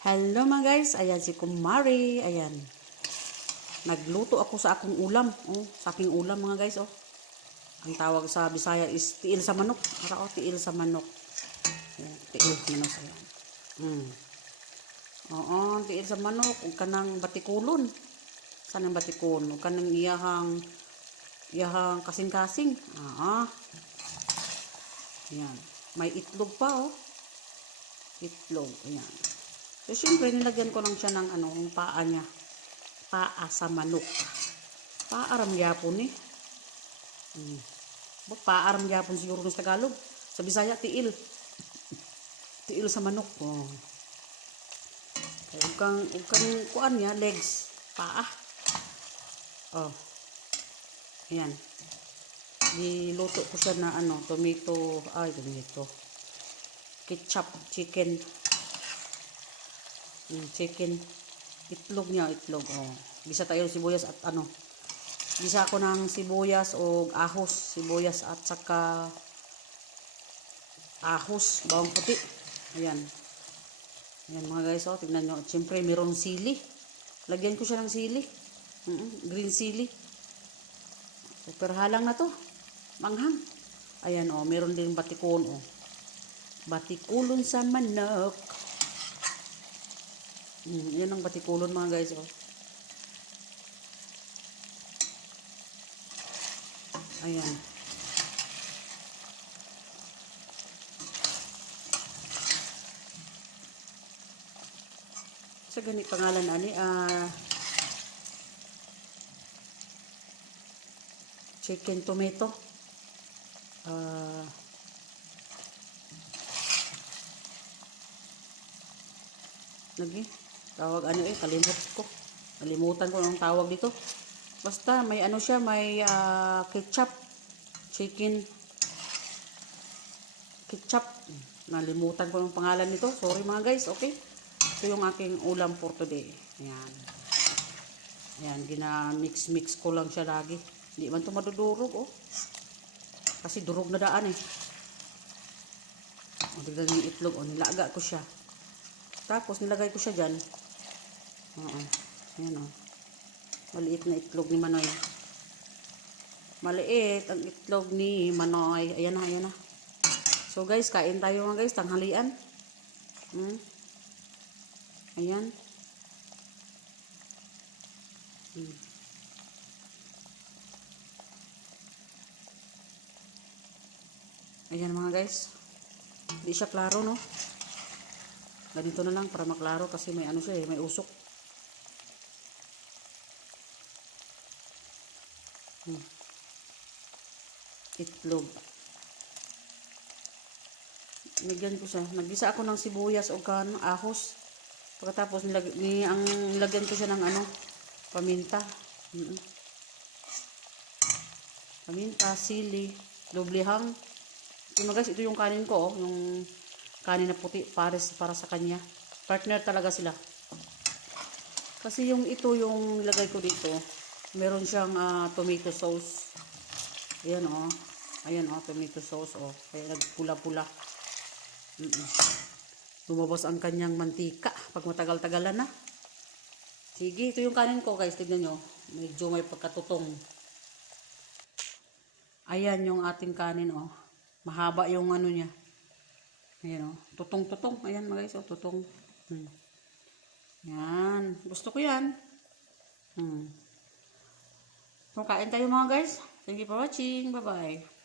Hello mga guys, ayan si Kumari, ayan. Nagluto ako sa akong ulam, oh, sa aking ulam mga guys, oh. Ang tawag sa Bisaya is tiil sa manok. Para oh, tiil sa manok. Ayan, tiil sa manok, ayan. Mm. Oo, tiil sa manok, ug kanang batikulon. Saan ang batikon? Ug kanang iyahang iyahang kasing-kasing. Ah. Ayan. May itlog pa, oh. Itlog, ayan. So, syempre, nilagyan ko lang siya ng ano, paa niya. Paa sa manok. Paaram yapon eh. Hmm. Paaram yapon siguro ng Tagalog. Sa Bisaya, tiil. Tiil sa manok. Oh. Ug kang, ug kang kuan niya, legs. Paa. Oh. Ayan. Niluto ko siya na ano, tomato, ay, tomato. Ketchup, chicken. Mm, chicken. Itlog niya, itlog. Oh. Bisa tayo sibuyas at ano. Bisa ako ng sibuyas o ahos. Sibuyas at saka ahos. Bawang puti. Ayan. Ayan mga guys, oh, tingnan nyo. At syempre, mayroong sili. Lagyan ko siya ng sili. Mm green sili. Super halang na to. Manghang. Ayan, oh, meron din batikon, oh. Batikulon sa manok. Mm, yan ang batikulon mga guys, oh. Ayan. Sa gani pangalan ani, ah, chicken tomato. Ah, lagi, tawag ano eh, kalimut ko. Kalimutan ko ang tawag dito. Basta may ano siya, may ah, ketchup, chicken, ketchup. Nalimutan ko yung pangalan nito. Sorry mga guys, okay? Ito yung aking ulam for today. Ayan. Ayan, gina-mix-mix ko lang siya lagi. Hindi man ito madudurog, oh. Kasi durog na daan eh. O, tignan yung itlog, oh. Nilaga ko siya. Tapos, nilagay ko siya dyan. Oo. Ayan, oh. Maliit na itlog ni Manoy. Maliit ang itlog ni Manoy. Ayan na, ayan na. So guys, kain tayo mga guys. Tanghalian. Hmm. Ayan. Hmm. Ayan mga guys. Hindi siya klaro, no? Ganito na lang para maklaro kasi may ano siya eh, may usok. Itlog. Nigyan ko siya. Naggisa ako ng sibuyas o kan ahos. Pagkatapos nilag ni ang nilagyan ko siya ng ano, paminta. Mm -mm. Paminta, sili, doblehang. Ito guys, ito yung kanin ko, oh, yung kanin na puti pares para sa kanya. Partner talaga sila. Kasi yung ito yung nilagay ko dito, meron siyang ah, tomato sauce. Ayan oh. Ayan oh, tomato sauce oh. Kaya nagpula-pula. Mm -mm. Lumabas ang kanyang mantika pag matagal-tagalan na. Sige, ito yung kanin ko guys. Tignan nyo. Medyo may pagkatutong. Ayan yung ating kanin oh. Mahaba yung ano niya. Ayan oh. Tutong-tutong. Ayan mga guys oh. Tutong. Hmm. Yan. Gusto ko yan. Hmm. So, kain tayo mga guys. Thank you for watching. Bye-bye.